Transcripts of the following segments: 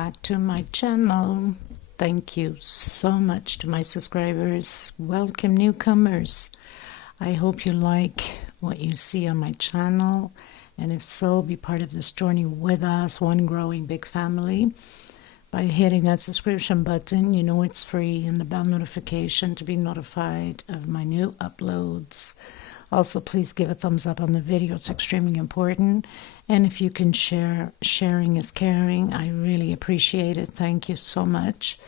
back to my channel. Thank you so much to my subscribers. Welcome newcomers. I hope you like what you see on my channel, and if so, be part of this journey with us, one growing big family, by hitting that subscription button. You know it's free, and the bell notification to be notified of my new uploads. Also, please give a thumbs up on the video. It's extremely important. And if you can share, sharing is caring. I really appreciate it. Thank you so much.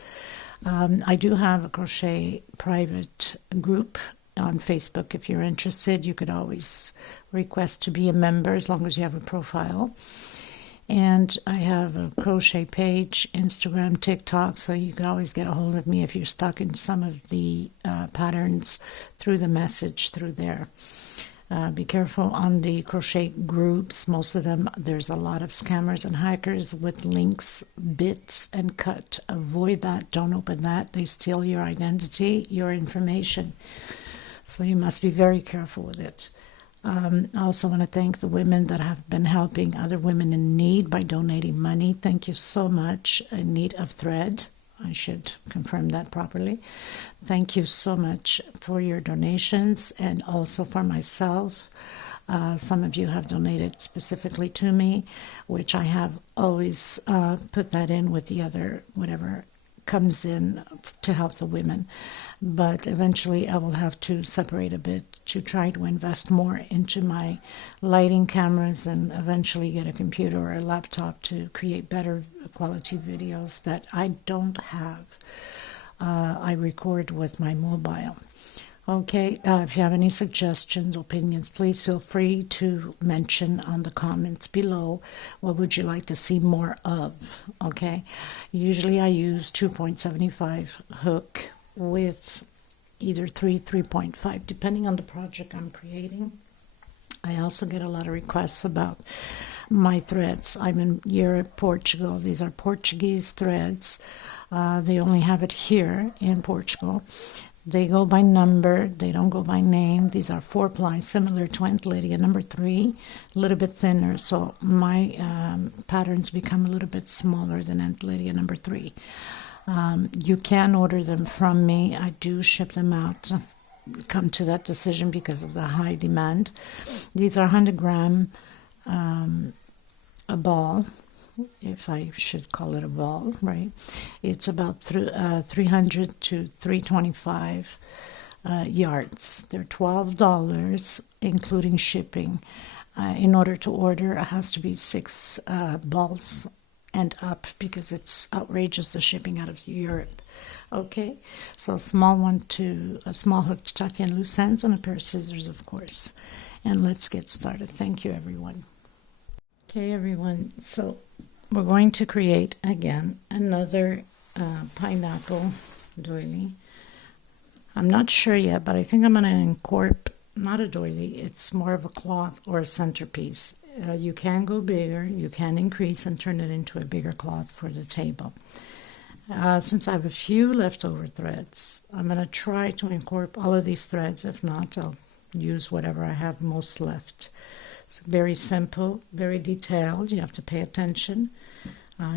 I do have a crochet private group on Facebook. If you're interested, you could always request to be a member as long as you have a profile. And I have a crochet page, Instagram, TikTok, so you can always get a hold of me if you're stuck in some of the patterns through the message through there. Be careful on the crochet groups. Most of them, there's a lot of scammers and hackers with links, bits, and cut. Avoid that. Don't open that. They steal your identity, your information. So you must be very careful with it. I also want to thank the women that have been helping other women in need by donating money. Thank you so much. In need of thread. I should confirm that properly. Thank you so much for your donations, and also for myself. Some of you have donated specifically to me, which I have always put that in with the other, whatever comes in to help the women. But eventually I will have to separate a bit to try to invest more into my lighting cameras, and eventually get a computer or a laptop to create better quality videos that I don't have. I record with my mobile. Okay, if you have any suggestions, opinions, please feel free to mention on the comments below. What would you like to see more of? Okay, usually I use 2.75 hook with either 3.5, depending on the project I'm creating. I also get a lot of requests about my threads. I'm in Europe, Portugal. These are Portuguese threads. They only have it here in Portugal. They go by number, they don't go by name. These are 4-ply, similar to Aunt Lydia number 3, a little bit thinner, so my patterns become a little bit smaller than Aunt Lydia number 3. You can order them from me. I do ship them out. I've come to that decision because of the high demand. These are 100 gram a ball, if I should call it a ball, right? It's about 300 to 325 yards. They're $12, including shipping. In order to order, it has to be 6 balls and up, because it's outrageous, the shipping out of Europe. Okay, so a small hook to tuck in loose ends, and a pair of scissors, of course. And let's get started. Thank you, everyone. Okay, everyone, so we're going to create again another pineapple doily. I'm not sure yet, but I think I'm going to incorporate, not a doily, it's more of a cloth or a centerpiece. You can go bigger, you can increase and turn it into a bigger cloth for the table. Since I have a few leftover threads, I'm going to try to incorporate all of these threads. If not, I'll use whatever I have most left. It's very simple, very detailed. You have to pay attention.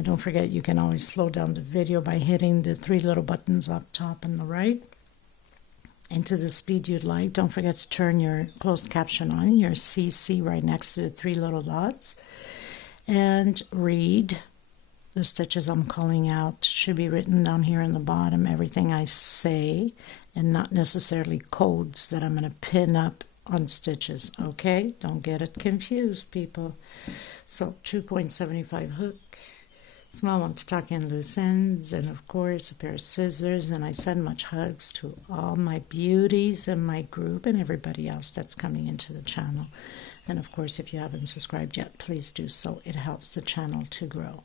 Don't forget, you can always slow down the video by hitting the 3 little buttons up top on the right into the speed you'd like. Don't forget to turn your closed caption on, your CC right next to the 3 little dots, and read the stitches I'm calling out. Should be written down here in the bottom, everything I say, and not necessarily codes that I'm going to pin up on stitches. Okay, don't get it confused, people. So 2.75 hook, small one to tuck in loose ends, and of course a pair of scissors. And I send much hugs to all my beauties in my group and everybody else that's coming into the channel. And of course, if you haven't subscribed yet, please do so. It helps the channel to grow,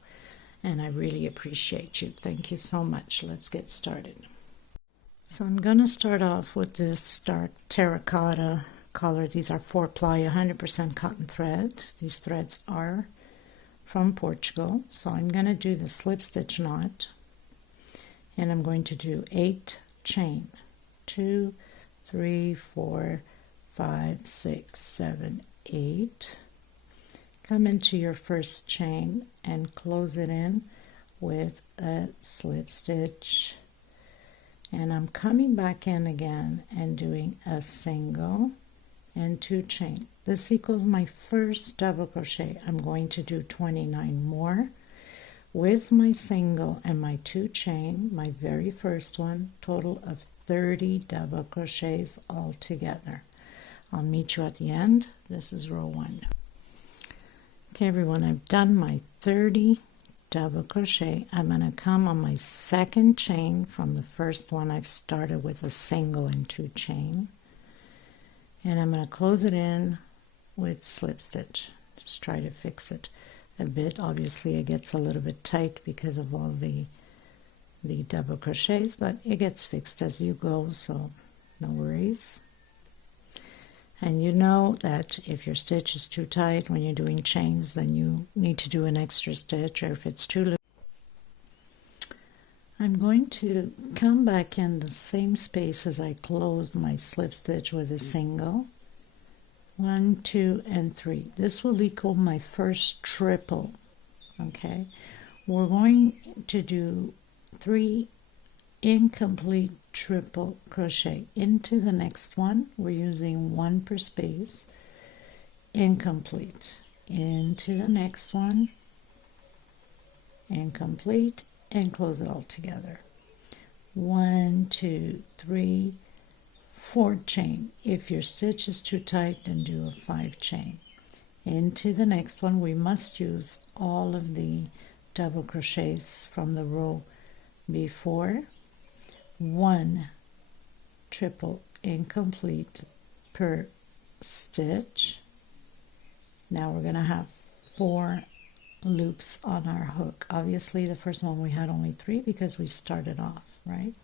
and I really appreciate you. Thank you so much. Let's get started. So I'm going to start off with this dark terracotta color. These are 4-ply, 100% cotton thread. These threads are from Portugal. So I'm going to do the slip stitch knot, and I'm going to do 8 chain, 2, 3, 4, 5, 6, 7, 8. Come into your first chain and close it in with a slip stitch, and I'm coming back in again and doing a single and 2 chain. This equals my first double crochet. I'm going to do 29 more with my single and my 2 chain, my very first one, total of 30 double crochets all together. I'll meet you at the end. This is row 1. Okay everyone, I've done my 30 double crochet. I'm going to come on my second chain from the first one. I've started with a single and 2 chain, and I'm going to close it in with slip stitch. Just try to fix it a bit. Obviously it gets a little bit tight because of all the double crochets, but it gets fixed as you go, so no worries. And you know that if your stitch is too tight when you're doing chains, then you need to do an extra stitch, or if it's too loose. I'm going to come back in the same space as I close my slip stitch with a single. 1, 2, and 3. This will equal my first triple. Okay, we're going to do 3 incomplete triple crochet into the next one. We're using 1 per space. Incomplete into the next one, incomplete, and close it all together. 1, 2, 3, 4 chain. If your stitch is too tight, then do a 5 chain. Into the next one, we must use all of the double crochets from the row before. 1 triple incomplete per stitch. Now we're going to have 4 loops on our hook. Obviously the first one we had only 3 because we started off, right?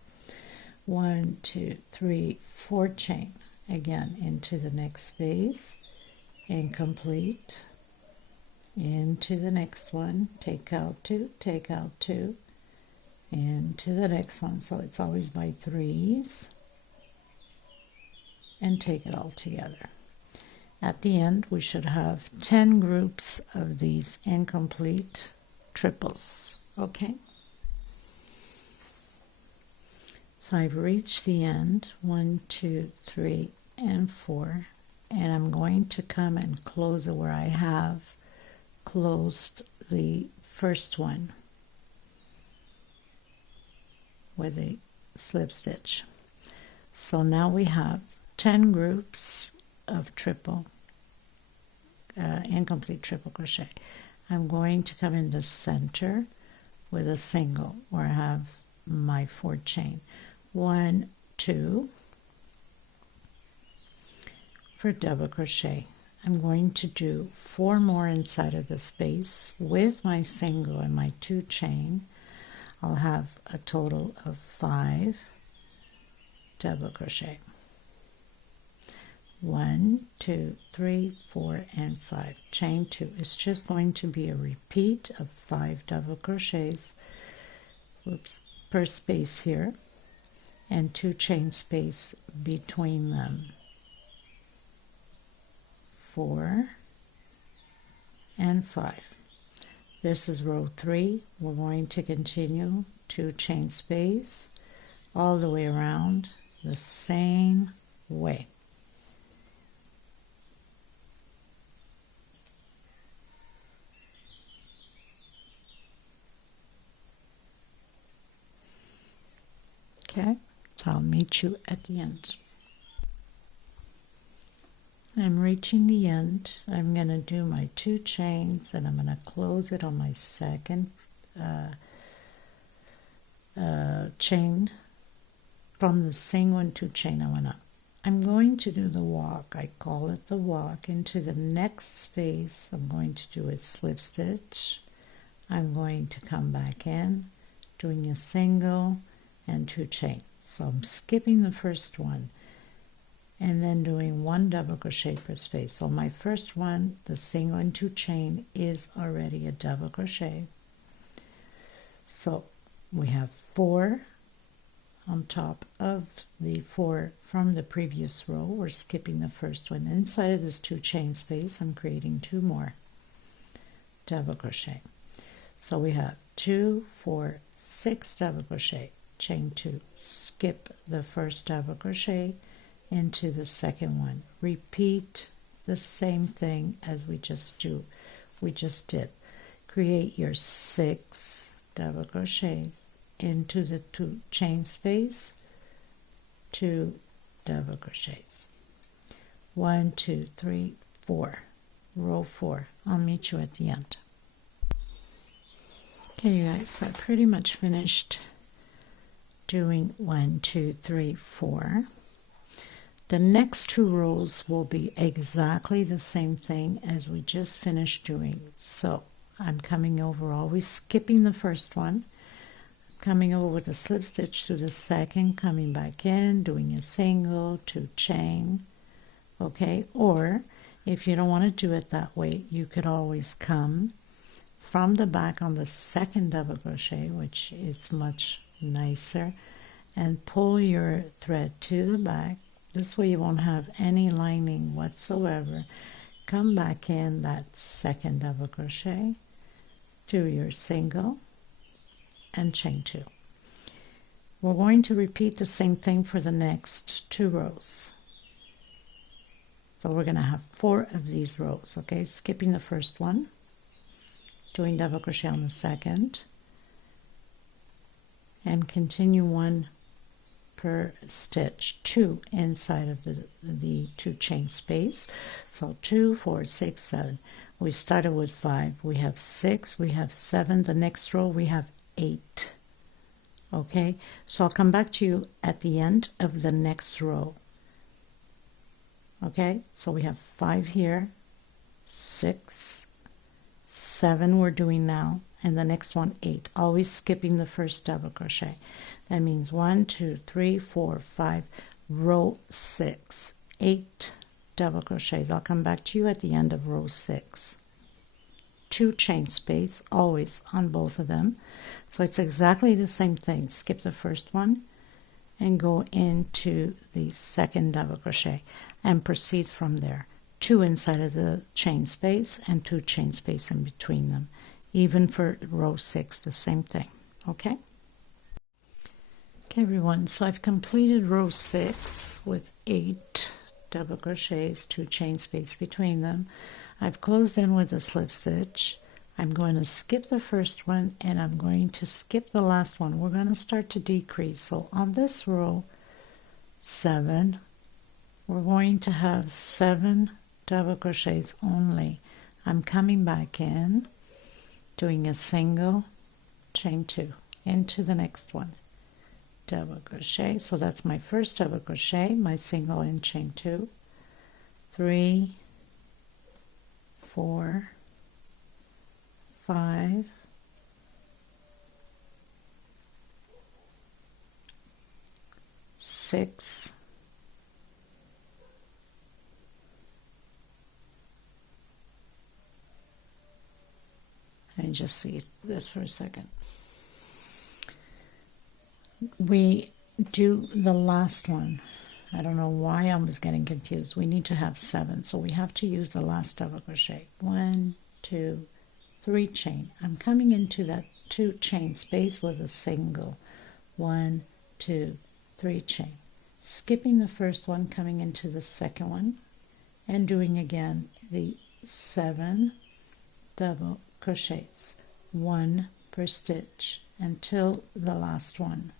1, 2, 3, 4 chain. Again, into the next space, incomplete, into the next one, take out 2, take out 2, into the next one. So it's always by 3s, and take it all together. At the end we should have 10 groups of these incomplete triples. Okay, so I've reached the end. 1, 2, 3, and 4, and I'm going to come and close it where I have closed the first one with a slip stitch. So now we have 10 groups of incomplete triple crochet. I'm going to come in the center with a single where I have my 4 chain. 1, 2 for double crochet. I'm going to do 4 more inside of the space with my single and my 2 chain. I'll have a total of 5 double crochet. 1, 2, 3, 4, and 5. Chain 2. It's just going to be a repeat of 5 double crochets, per space here, and 2 chain space between them. 4 and 5. This is row 3. We're going to continue 2 chain space all the way around the same way. Okay, so I'll meet you at the end. I'm reaching the end. I'm going to do my 2 chains, and I'm going to close it on my second chain. From the single and 2 chain I went up. I'm going to do the walk. I call it the walk. Into the next space I'm going to do a slip stitch. I'm going to come back in, doing a single and 2 chains. So I'm skipping the first one and then doing 1 double crochet per space. So my first one, the single and 2 chain, is already a double crochet. So we have 4 on top of the 4 from the previous row. We're skipping the first one. Inside of this 2 chain space, I'm creating 2 more double crochet. So we have 2, 4, 6 double crochet, chain 2, skip the first double crochet into the second one. Repeat the same thing as we just did. Create your 6 double crochets into the 2 chain space, 2 double crochets. 1, 2, 3, 4. Row 4. I'll meet you at the end. Okay, you guys, so I pretty much finished doing 1, 2, 3, 4. The next 2 rows will be exactly the same thing as we just finished doing. So I'm coming over, always skipping the first one, coming over with a slip stitch to the second, coming back in, doing a single, 2 chain, okay? Or if you don't want to do it that way, you could always come from the back on the second double crochet, which is much nicer, and pull your thread to the back. This way you won't have any lining whatsoever. Come back in that second double crochet, do your single, and chain 2. We're going to repeat the same thing for the next 2 rows. So we're going to have 4 of these rows, okay? Skipping the first one, doing double crochet on the second, and continue 1 per stitch, 2 inside of the 2 chain space. So 2, 4, 6, 7. We started with 5. We have 6. We have 7. The next row we have 8. Okay, so I'll come back to you at the end of the next row. Okay, so we have 5 here, 6, 7 we're doing now, and the next one 8. Always skipping the first double crochet. That means 1, 2, 3, 4, 5, row 6, 8 double crochets. I'll come back to you at the end of row 6. 2 chain space always on both of them. So it's exactly the same thing. Skip the first one and go into the second double crochet and proceed from there. 2 inside of the chain space and 2 chain space in between them. Even for row 6, the same thing. Okay? Okay, everyone, so I've completed row 6 with 8 double crochets, 2 chain space between them. I've closed in with a slip stitch. I'm going to skip the first one and I'm going to skip the last one. We're going to start to decrease. So on this row 7, we're going to have 7 double crochets only. I'm coming back in, doing a single, chain 2 into the next one, double crochet. So that's my first double crochet, my single in chain 2, 3, 4, 5, 6, 'Let me just see this for a second. We do the last one. I don't know why I was getting confused. We need to have 7, so we have to use the last double crochet. 1, 2, 3 chain. I'm coming into that 2 chain space with a single. 1, 2, 3 chain. Skipping the first one, coming into the second one, and doing again the 7 double crochets, 1 per stitch until the last one.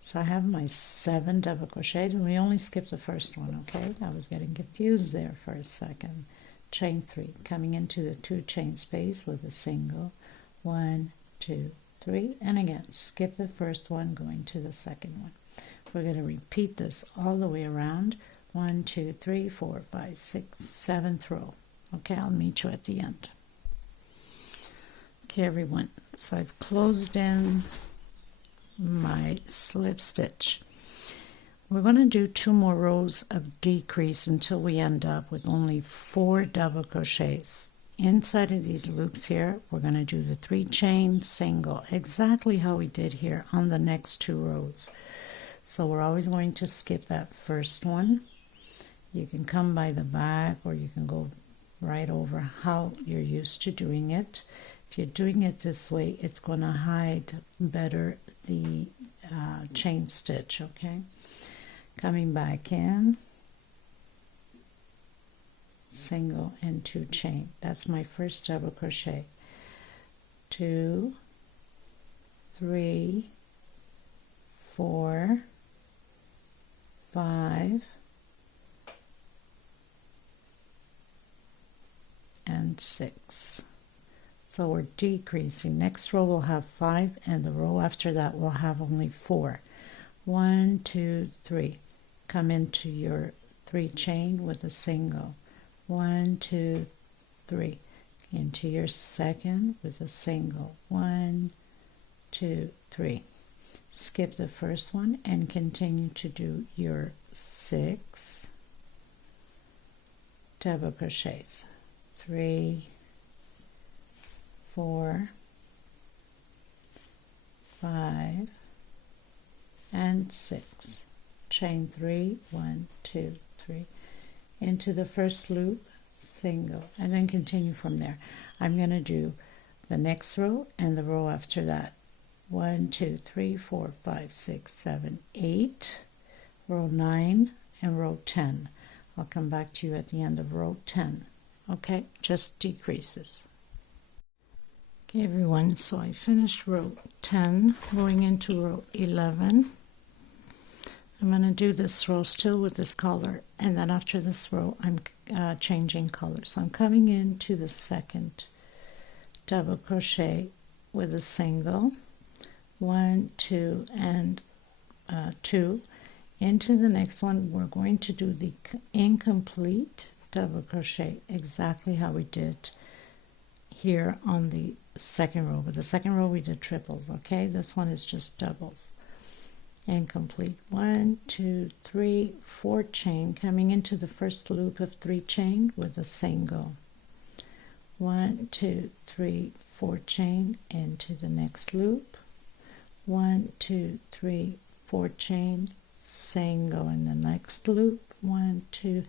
So I have my 7 double crochets, and we only skipped the first one, okay? I was getting confused there for a second. Chain 3, coming into the 2 chain space with a single, 1, 2, 3, and again, skip the first one, going to the second one. We're going to repeat this all the way around. 1, 2, 3, 4, 5, 6, 7th row. Okay, I'll meet you at the end. Okay, everyone, so I've closed in my slip stitch. We're going to do 2 more rows of decrease until we end up with only 4 double crochets. Inside of these loops here, we're going to do the 3 chain single, exactly how we did here on the next 2 rows. So we're always going to skip that first one, You can come by the back, or you can go right over how you're used to doing it. If you're doing it this way, it's going to hide better the chain stitch, okay? Coming back in, single and 2 chain. That's my first double crochet. 2, 3, 4, 5, and 6. So we're decreasing. Next row will have 5, and the row after that will have only 4. 1, 2, 3. Come into your 3 chain with a single. 1, 2, 3. Into your second with a single. 1, 2, 3. Skip the first one and continue to do your 6 double crochets. 3, 4, 5, and 6. Chain 3, 1, 2, 3. Into the first loop, single, and then continue from there. I'm going to do the next row and the row after that. 1, 2, 3, 4, 5, 6, 7, 8, row 9, and row 10. I'll come back to you at the end of row 10. Okay, just decreases. Okay, everyone, so I finished row 10, going into row 11. I'm going to do this row still with this color, and then after this row, I'm changing color. So I'm coming into the second double crochet with a single. 1, 2, and 2. Into the next one, we're going to do the incomplete double crochet exactly how we did here on the second row. But the second row we did triples, okay? This one is just doubles. Incomplete. 1, 2, 3, 4 chain, coming into the first loop of 3 chain with a single. 1, 2, 3, 4 chain into the next loop. 1, 2, 3, 4 chain, single in the next loop. 1, 2,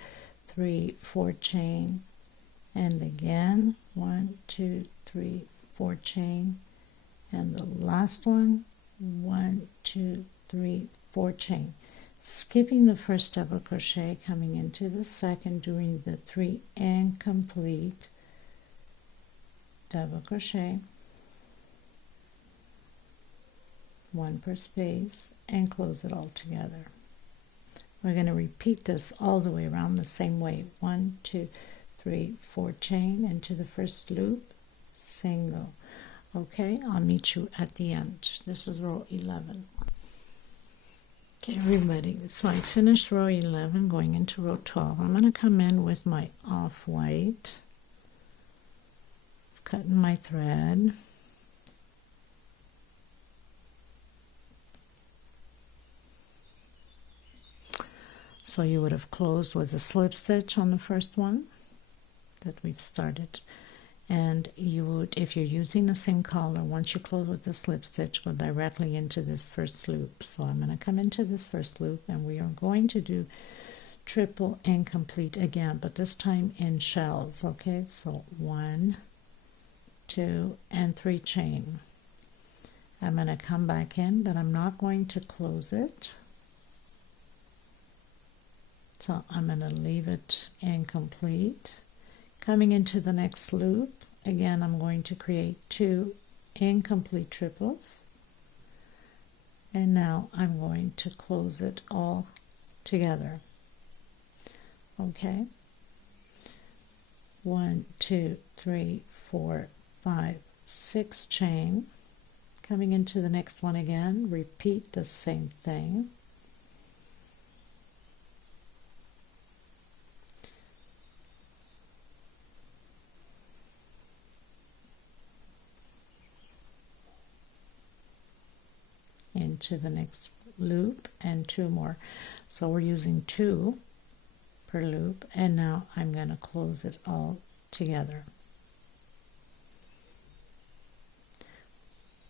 3, 4 chain, and again 1, 2, 3, 4 chain, and the last one 1, 2, 3, 4 chain. Skipping the first double crochet, coming into the second, doing the 3 incomplete double crochet, 1 per space, and close it all together. We're going to repeat this all the way around the same way. 1, 2, 3, 4 chain into the first loop, single. Okay, I'll meet you at the end. This is row 11. Okay, everybody, so I finished row 11, going into row 12. I'm going to come in with my off-white, cutting my thread. So you would have closed with a slip stitch on the first one that we've started, and you would, if you're using the same color, once you close with the slip stitch, go directly into this first loop. So I'm going to come into this first loop, and we are going to do triple incomplete again, but this time in shells. Okay, so 1, 2, and 3 chain. I'm going to come back in, but I'm not going to close it. So I'm going to leave it incomplete. Coming into the next loop, again I'm going to create 2 incomplete triples. And now I'm going to close it all together. Okay. 1, 2, 3, 4, 5, 6 chain. Coming into the next one again, repeat the same thing. Into the next loop and 2 more. So we're using 2 per loop, and now I'm going to close it all together.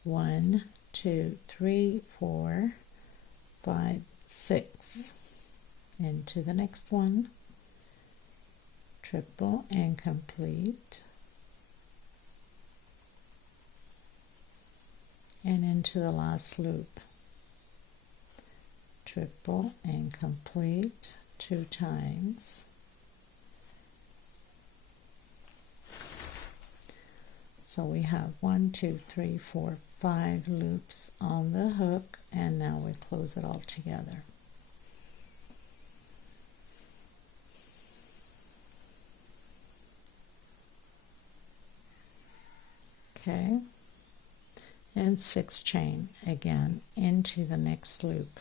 1, 2, 3, 4, 5, 6. Into the next one, triple and complete, and into the last loop, triple and complete 2 times, so we have 1, 2, 3, 4, 5 loops on the hook, and now we close it all together. Okay, and 6 chain again into the next loop.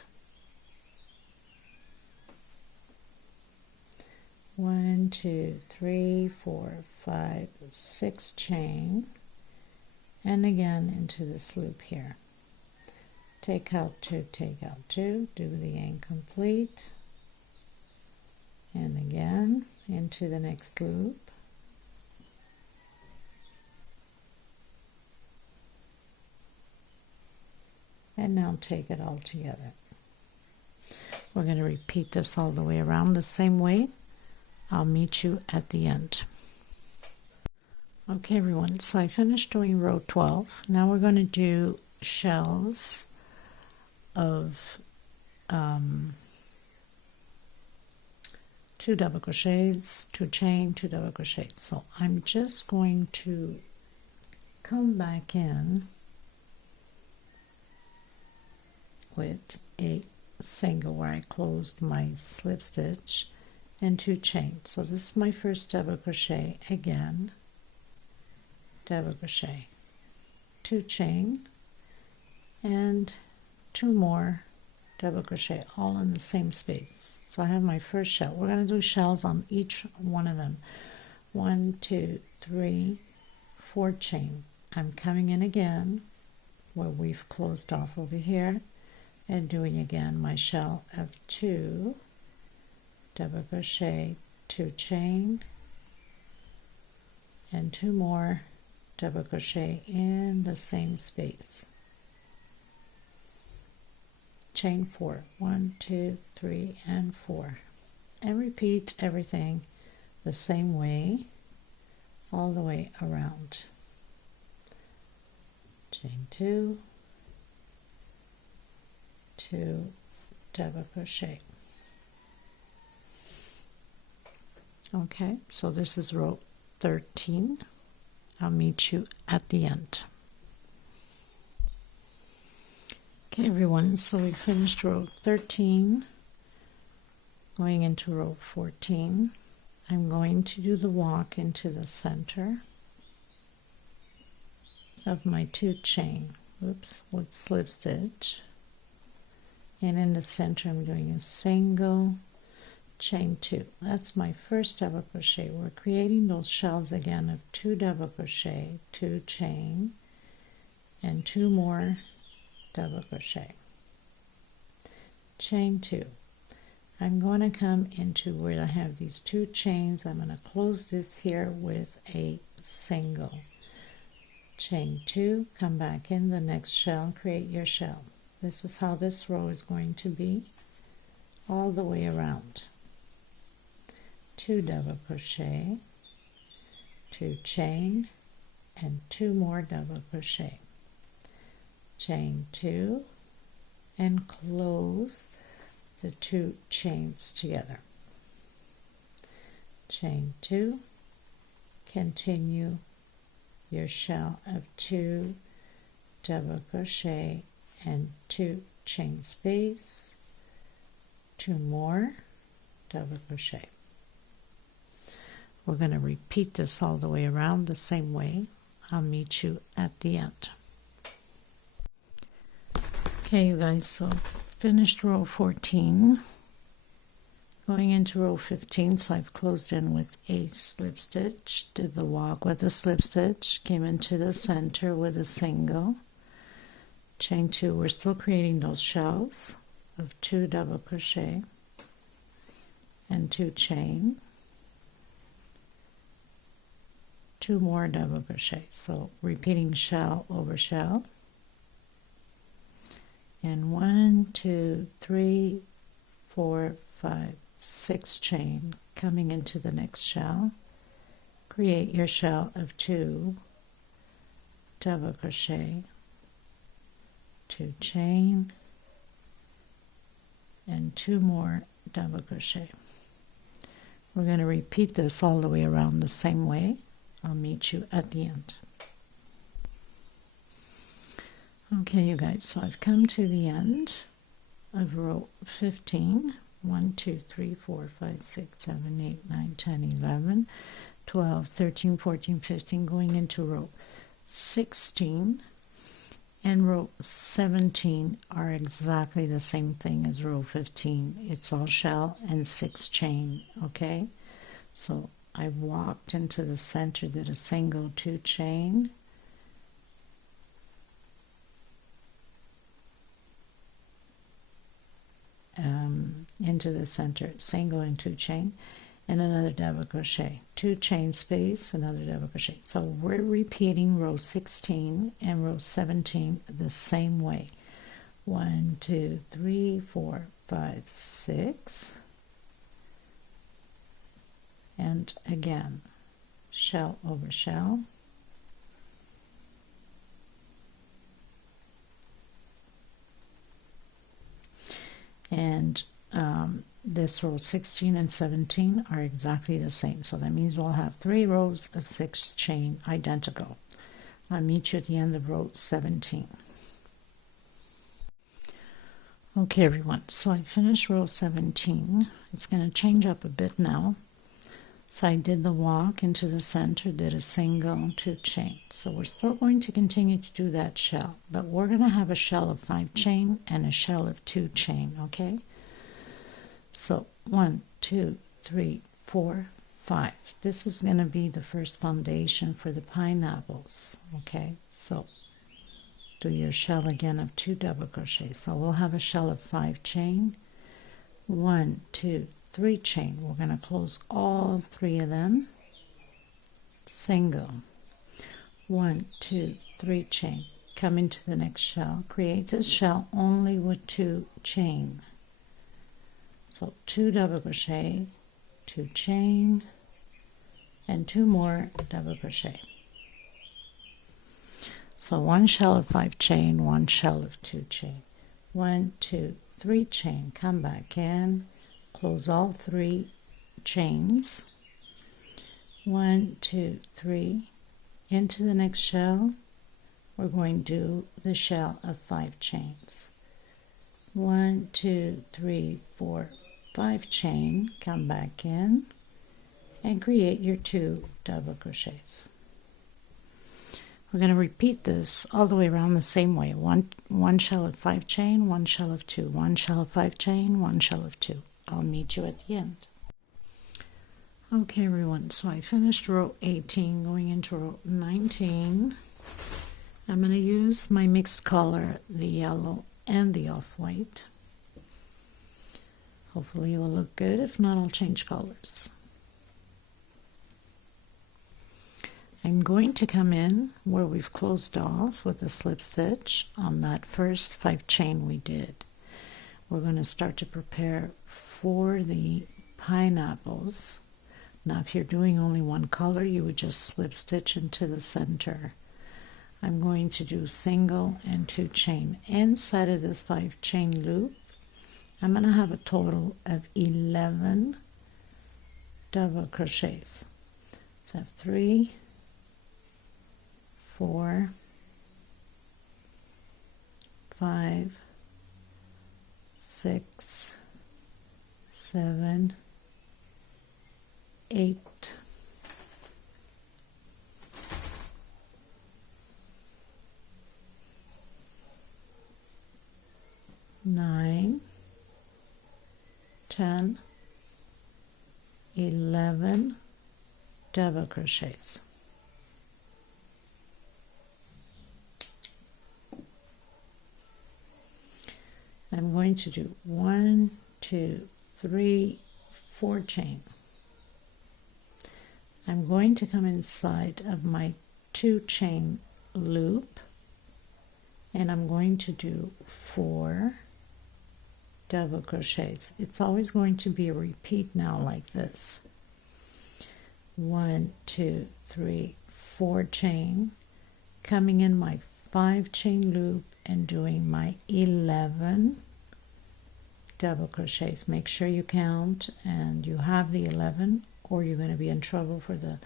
1, 2, 3, 4, 5, 6 chain, and again into this loop here. Take out 2, take out 2, do the incomplete, and again into the next loop. And now take it all together. We're going to repeat this all the way around the same way. I'll meet you at the end. Okay everyone, so I finished doing row 12. Now we're going to do shells of 2 double crochets, 2 chain, 2 double crochets. So I'm just going to come back in with a single where I closed my slip stitch and 2 chains. So this is my first double crochet, again double crochet, 2 chain, and 2 more double crochet, all in the same space. So I have my first shell. We're going to do shells on each one of them. 1, 2, 3, 4 chain. I'm coming in again where we've closed off over here, and doing again my shell of 2 double crochet, 2 chain, and 2 more double crochet in the same space. Chain 4, 1, 2, 3, and 4, and repeat everything the same way all the way around. Chain 2, 2 double crochet. Okay, so this is row 13. I'll meet you at the end. Okay everyone, so we finished row 13, going into row 14. I'm going to do the walk into the center of my 2 chain, oops, with slip stitch, and in the center I'm doing a single chain 2. That's my first double crochet. We're creating those shells again of 2 double crochet, 2 chain, and 2 more double crochet, chain 2. I'm going to come into where I have these 2 chains. I'm going to close this here with a single, chain 2, come back in the next shell, create your shell. This is how this row is going to be all the way around. 2 double crochet, 2 chain, and 2 more double crochet, chain 2, and close the 2 chains together, chain 2, continue your shell of 2 double crochet and 2 chain space, 2 more double crochet. We're going to repeat this all the way around the same way. I'll meet you at the end. Okay you guys, so finished row 14, going into row 15. So I've closed in with a slip stitch, did the walk with a slip stitch, came into the center with a single, chain 2. We're still creating those shells of 2 double crochet and 2 chain, 2 more double crochet. So repeating shell over shell, and 1, 2, 3, 4, 5, 6 chain, coming into the next shell, create your shell of 2 double crochet, 2 chain, and 2 more double crochet. We're going to repeat this all the way around the same way. I'll meet you at the end. Okay, you guys, so I've come to the end of row 15. 1, 2, 3, 4, 5, 6, 7, 8, 9, 10, 11, 12, 13, 14, 15, going into row 16. And row 17 are exactly the same thing as row 15. It's all shell and 6 chain, okay? So I walked into the center, did a single, 2 chain, into the center, single and 2 chain, and another double crochet, 2 chain space, another double crochet. So we're repeating row 16 and row 17 the same way. 1, 2, 3, 4, 5, 6, and again, shell over shell, and this row 16 and 17 are exactly the same, so that means we'll have 3 rows of 6 chain identical. I'll meet you at the end of row 17. Okay everyone, so I finished row 17. It's going to change up a bit now. So I did the walk into the center, did a single, 2 chain. So we're still going to continue to do that shell, but we're going to have a shell of 5 chain and a shell of 2 chain, okay? So 1, 2, 3, 4, 5. This is going to be the first foundation for the pineapples, okay? So do your shell again of 2 double crochet. So we'll have a shell of 5 chain, 1, 2, 3 chain. We're going to close all 3 of them, single, 1, 2, 3 chain, come into the next shell, create this shell only with 2 chain. So 2 double crochet, 2 chain, and 2 more double crochet. So 1 shell of 5 chain, 1 shell of 2 chain, 1, 2, 3 chain, come back in, close all 3 chains, 1, 2, 3, into the next shell. We're going to do the shell of 5 chains, 1, 2, 3, 4, 5 chain, come back in and create your 2 double crochets. We're going to repeat this all the way around the same way. One shell of 5 chain, 1 shell of 2, 1 shell of 5 chain, 1 shell of 2. I'll meet you at the end. Okay everyone, so I finished row 18, going into row 19. I'm going to use my mixed color, the yellow and the off-white. Hopefully it will look good. If not, I'll change colors. I'm going to come in where we've closed off with a slip stitch on that first 5 chain we did. We're going to start to prepare for the pineapples. Now if you're doing only one color, you would just slip stitch into the center. I'm going to do single and 2 chain. Inside of this 5 chain loop, I'm going to have a total of 11 double crochets. So I have 3, 4, 5, 6, 7, 8, 9, 10, 11 double crochets. I'm going to do 1, 2, 3, 4 chain. I'm going to come inside of my 2 chain loop and I'm going to do 4 double crochets. It's always going to be a repeat now like this. 1, 2, 3, 4 chain, coming in my 5 chain loop and doing my 11 double crochets. Make sure you count and you have the 11, or you're going to be in trouble, for the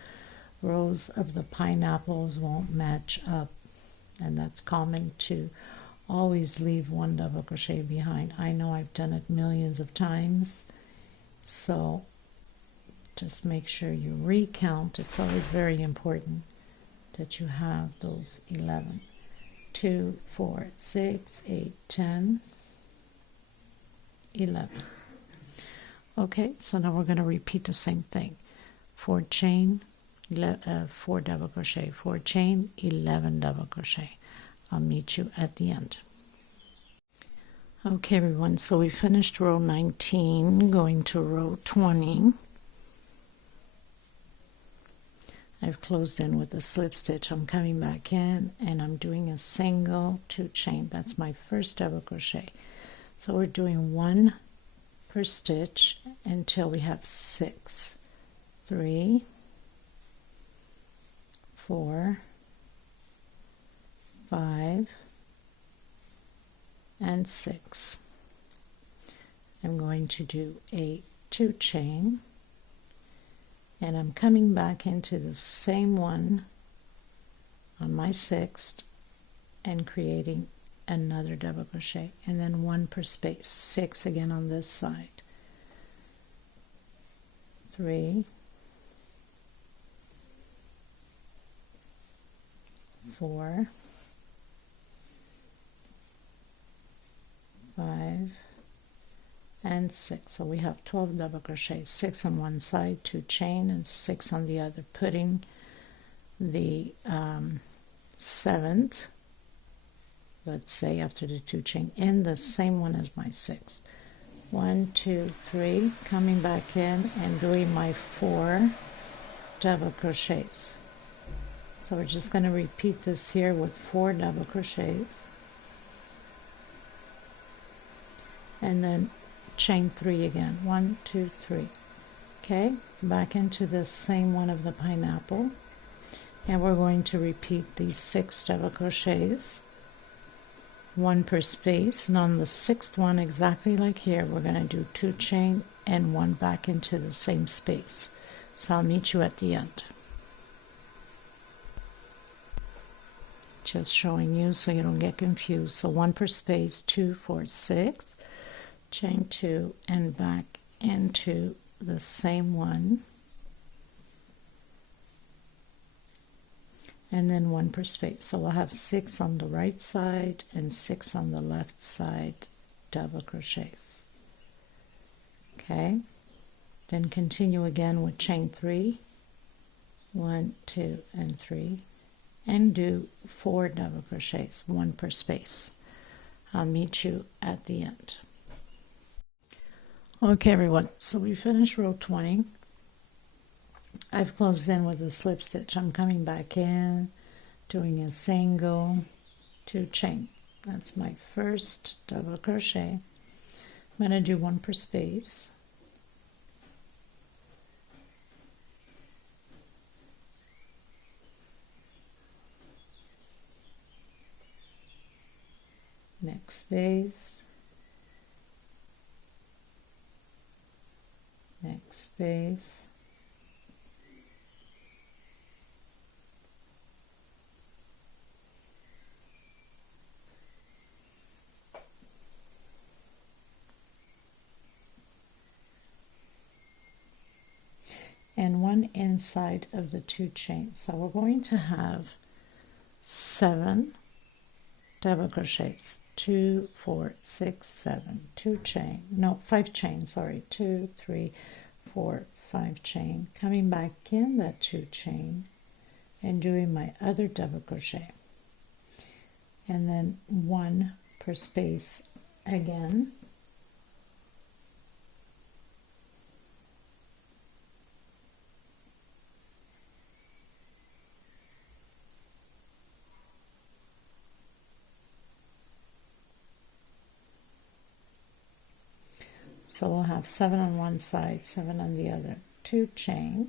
rows of the pineapples won't match up, and that's common to always leave one double crochet behind. I know I've done it millions of times, so just make sure you recount. It's always very important that you have those 11. 2, 4, 6, 8, 10, 11. Okay, so now we're going to repeat the same thing. 4 chain, 4 double crochet, 4 chain, 11 double crochet. I'll meet you at the end. Okay everyone, so we finished row 19, going to row 20. I've closed in with a slip stitch. I'm coming back in and I'm doing a single 2 chain. That's my first double crochet. So we're doing 1 per stitch until we have 6. 3, 4, 5, and 6. I'm going to do a 2 chain, and I'm coming back into the same one on my 6th and creating another double crochet, and then 1 per space. 6 again on this side. 3, 4, 5, and 6. So we have 12 double crochets, 6 on one side, 2 chain, and 6 on the other, putting the 7th, let's say after the 2 chain, in the same one as my 6th. 1, 2, 3, coming back in and doing my 4 double crochets. So we're just going to repeat this here with 4 double crochets, and then chain 3 again. 1, 2, 3. Okay, back into the same one of the pineapple, and we're going to repeat these 6 double crochets, 1 per space, and on the 6th one, exactly like here, we're going to do 2 chain and 1 back into the same space. So I'll meet you at the end. Just showing you so you don't get confused. So 1 per space, 2, 4, 6, chain 2 and back into the same one, and then 1 per space. So we'll have 6 on the right side and 6 on the left side double crochets. Okay, then continue again with chain 3, 1, 2, and 3, and do 4 double crochets, 1 per space. I'll meet you at the end. Okay everyone, so we finished row 20. I've closed in with a slip stitch. I'm coming back in, doing a single 2 chain. That's my first double crochet. I'm going to do 1 per space. Next space, next space, and 1 inside of the 2 chains. So we're going to have 7 double crochets, 2, 4, 6, 7, 2 chain, no, 5 chain, sorry, 2, 3, 4, 5 chain, coming back in that 2 chain and doing my other double crochet, and then 1 per space again, so we'll have 7 on one side, 7 on the other, 2 chain,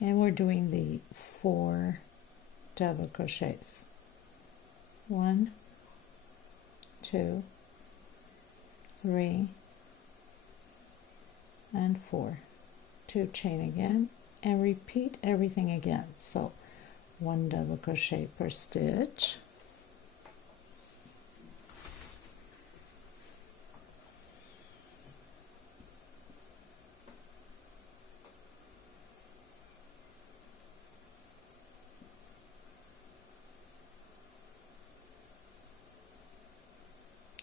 and we're doing the 4 double crochets. 1, 2, 3, and 4. 2 chain again, and repeat everything again. So 1 double crochet per stitch,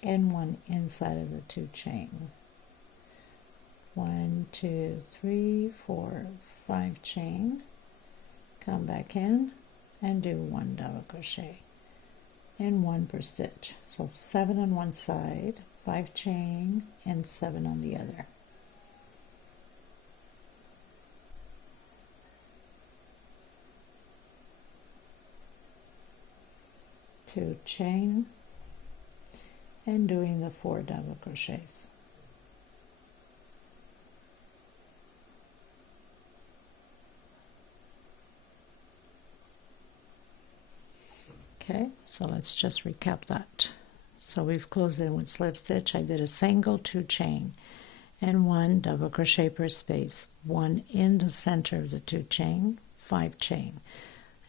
and 1 inside of the 2 chain. 1, 2, 3, 4, 5 chain, come back in and do 1 double crochet and 1 per stitch. So 7 on one side, 5 chain, and 7 on the other. Two chain and doing the 4 double crochets. Okay, so let's just recap that. So we've closed in with slip stitch. I did a single 2 chain and 1 double crochet per space, 1 in the center of the 2 chain, 5 chain,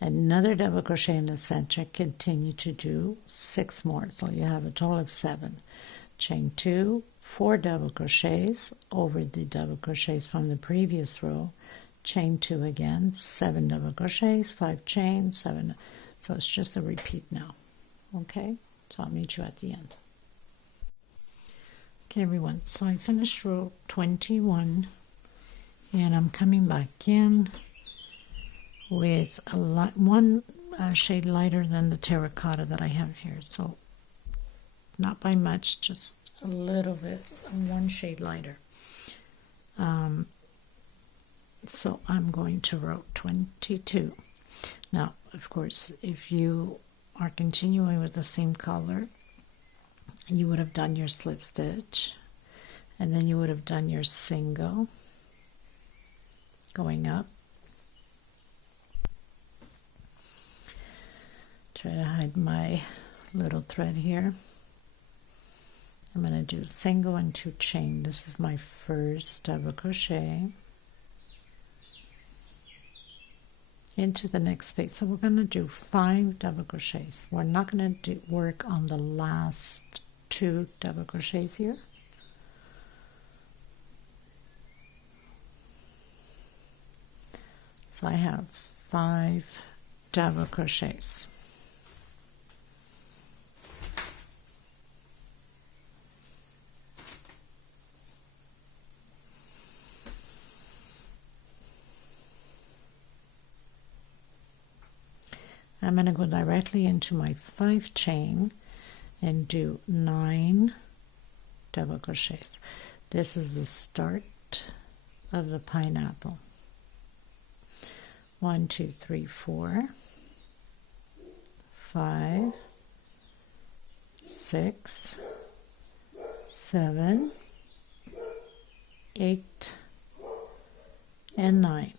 another double crochet in the center, continue to do 6 more, so you have a total of 7. Chain 2, 4 double crochets over the double crochets from the previous row, chain 2 again, 7 double crochets, 5 chains, 7. So it's just a repeat now. Okay, so I'll meet you at the end. Okay everyone, so I finished row 21 and I'm coming back in with one shade lighter than the terracotta that I have here. So not by much, just a little bit, 1 shade lighter. So I'm going to row 22. Now, of course, if you are continuing with the same color, you would have done your slip stitch, and then you would have done your single going up. Try to hide my little thread here. I'm going to do single and 2 chain. This is my first double crochet into the next space. So we're going to do 5 double crochets. We're not going to work on the last 2 double crochets here. So I have 5 double crochets. I'm going to go directly into my 5 chain and do 9 double crochets. This is the start of the pineapple. 1, 2, 3, 4, 5, 6, 7, 8, and 9.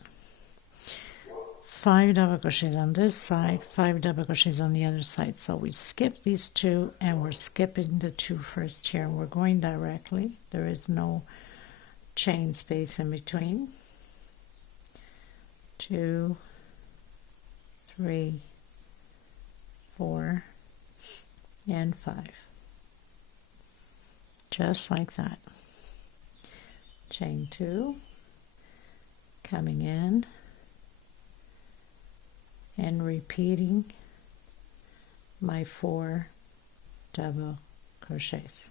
5 double crochets on this side, 5 double crochets on the other side. So we skip these 2 and we're skipping the 2 first here, and we're going directly. There is no chain space in between. 2, 3, 4, and 5. Just like that. Chain 2, coming in, and repeating my 4 double crochets.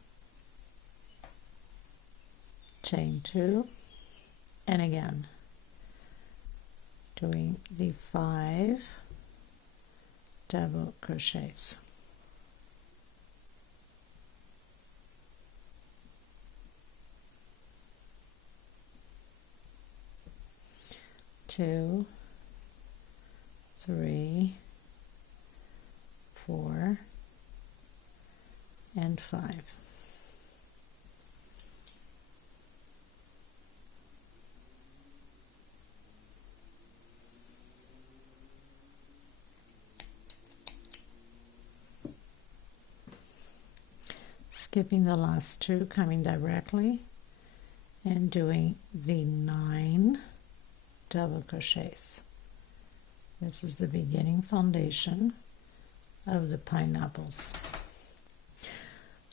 Chain 2, and again doing the 5 double crochets. Two, 3, 4, and 5. skipping the last two, coming directly and doing the 9 double crochets. This is the beginning foundation of the pineapples.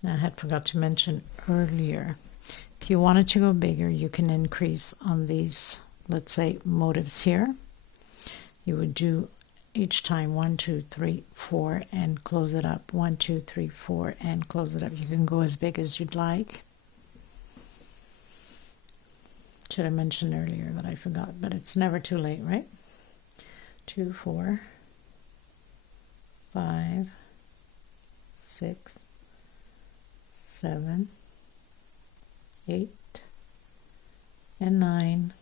Now, I had forgot to mention earlier, if you wanted to go bigger, you can increase on these, let's say, motifs here. You would do each time 1, 2, 3, 4 and close it up. 1, 2, 3, 4 and close it up. You can go as big as you'd like. Should have mentioned earlier, but I forgot. But it's never too late, right? 2, 4, 5, 6, 7, 8, and 9.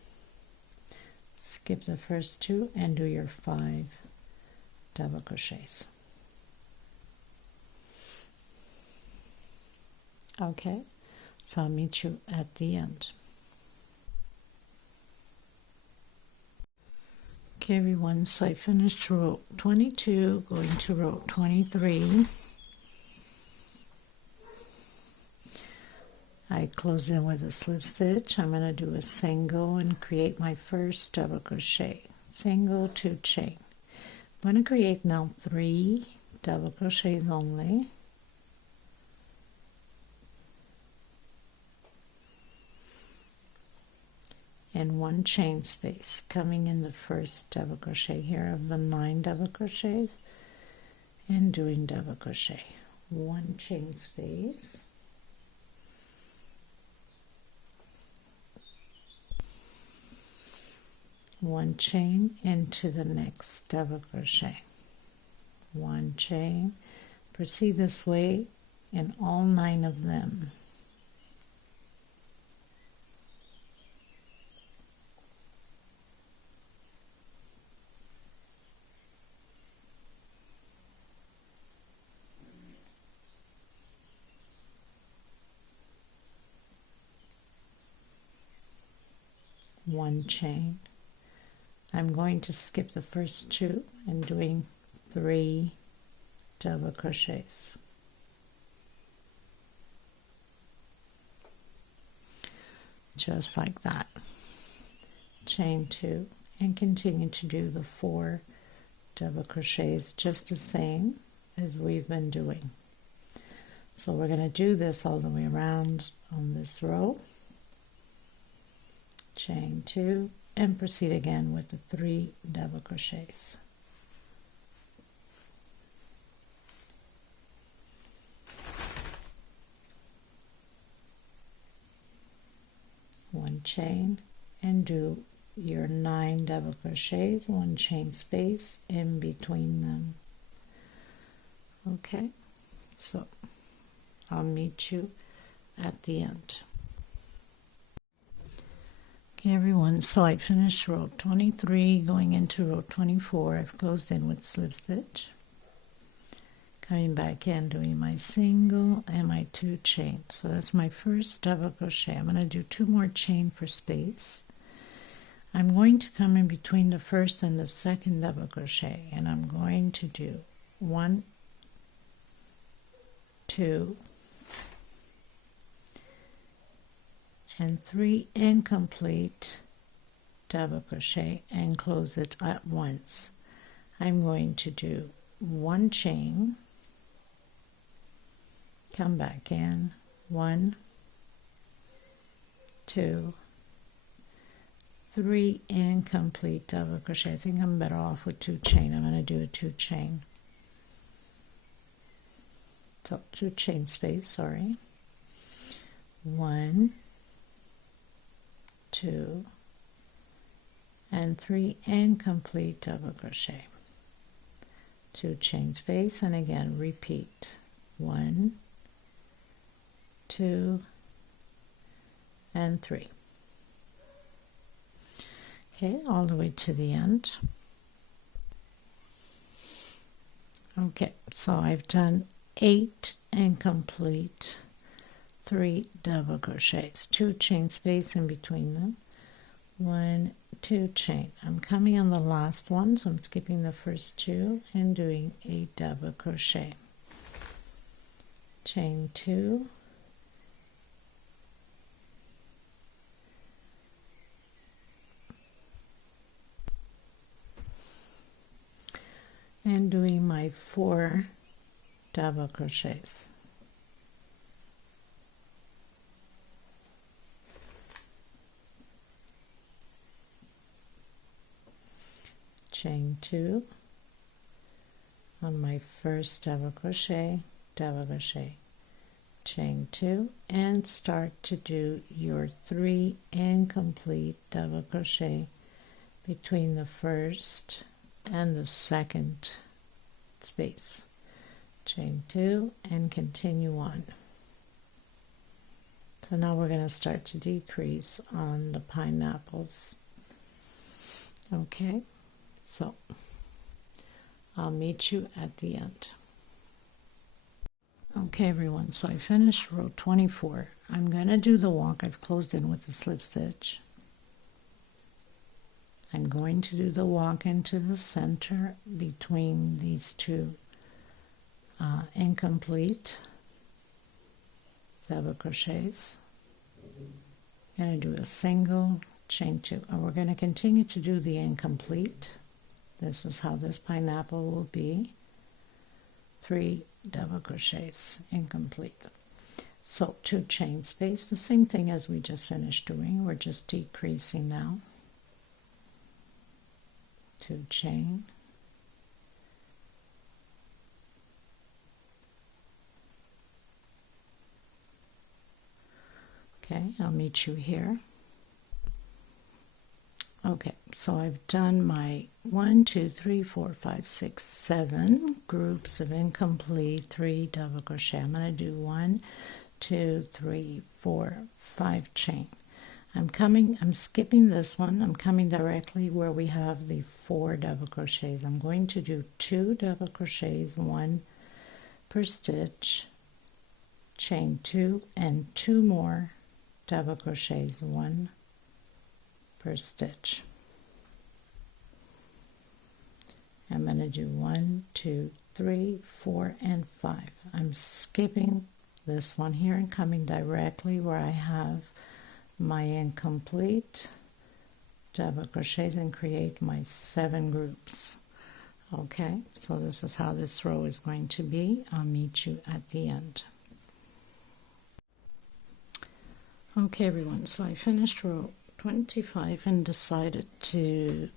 Skip the first 2 and do your 5 double crochets. Okay, so I'll meet you at the end. Okay, everyone, so I finished row 22, going to row 23. I close in with a slip stitch. I'm going to do a single and create my first double crochet. Single, 2 chain. I'm going to create now 3 double crochets only. And 1 chain space coming in the first double crochet here of the 9 double crochets and doing double crochet. 1 chain space. 1 chain into the next double crochet. 1 chain. Proceed this way in all 9 of them. One chain. I'm going to skip the first 2 and doing 3 double crochets. Just like that. Chain 2 and continue to do the 4 double crochets just the same as we've been doing. So we're going to do this all the way around on this row. Chain 2 and proceed again with the 3 double crochets. One chain and do your 9 double crochets, 1 chain space in between them. Okay, so I'll meet you at the end. Okay, everyone, so I finished row 23, going into row 24. I've closed in with slip stitch. Coming back in, doing my single and my 2 chains. So that's my first double crochet. I'm going to do 2 more chain for space. I'm going to come in between the first and the second double crochet, and I'm going to do 1, 2, and 3 incomplete double crochet and close it at once. I'm going to do 1 chain, come back in, 1, 2, 3 incomplete double crochet. I think I'm better off with 2 chain. I'm going to do a 2 chain. So 2 chain space, sorry. 1, 2, and 3 incomplete double crochet. 2 chain space, and again repeat. 1, 2, and 3. Okay, all the way to the end. Okay, so I've done 8 incomplete, 3 double crochets, 2 chain space in between them, 1, 2 chain. I'm coming on the last one, so I'm skipping the first 2 and doing a double crochet. Chain 2, and doing my 4 double crochets. Chain 2 on my first double crochet, chain 2, and start to do your 3 incomplete double crochet between the first and the second space. Chain 2 and continue on. So now we're going to start to decrease on the pineapples. Okay, so I'll meet you at the end. Okay everyone, so I finished row 24. I'm going to do the walk. I've closed in with the slip stitch. I'm going to do the walk into the center between these 2 incomplete double crochets. I'm going to do a single, chain 2, and we're going to continue to do the incomplete. This is how this pineapple will be. 3 double crochets, incomplete. So 2 chain space, the same thing as we just finished doing. We're just decreasing now. 2 chain. Okay, I'll meet you here. Okay, so I've done my 1, 2, 3, 4, 5, 6, 7 groups of incomplete 3 double crochet. I'm going to do 1, 2, 3, 4, 5 chain. I'm skipping this one. I'm coming directly where we have the 4 double crochets. I'm going to do 2 double crochets, 1 per stitch, chain 2, and 2 more double crochets, 1 per stitch. I'm going to do 1, 2, 3, 4, and 5. I'm skipping this one here and coming directly where I have my incomplete double crochets and create my 7 groups. Okay, so this is how this row is going to be. I'll meet you at the end. Okay everyone, so I finished row 25 and decided to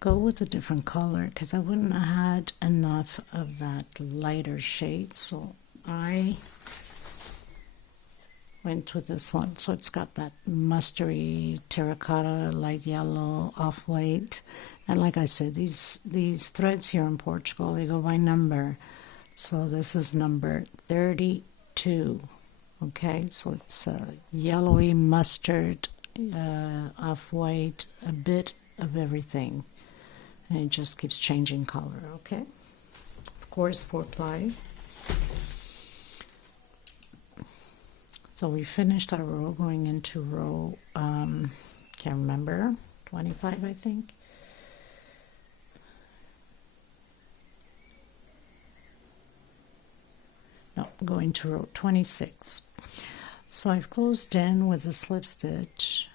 go with a different color because I wouldn't have had enough of that lighter shade, so I went with this one. So it's got that mustardy, terracotta, light yellow, off-white, and like I said, these threads here in Portugal, they go by number, so this is number 32. Okay, so it's yellowy, mustard, off-white, a bit of everything, and it just keeps changing color. Okay, of course 4-ply. So we finished our row, going into row can't remember, 25 I think. No, going to row 26. So I've closed in with a slip stitch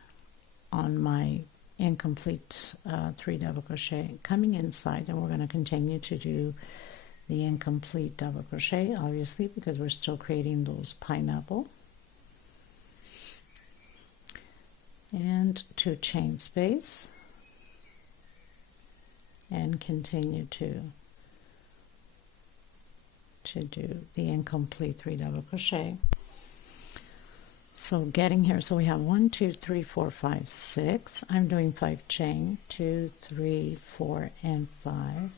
on my incomplete 3 double crochet, coming inside, and we're going to continue to do the incomplete double crochet, obviously, because we're still creating those pineapple. And 2 chain space, and continue to do the incomplete 3 double crochet. So getting here, so we have 1, 2, 3, 4, 5, 6. I'm doing 5 chain, 2, 3, 4, and 5.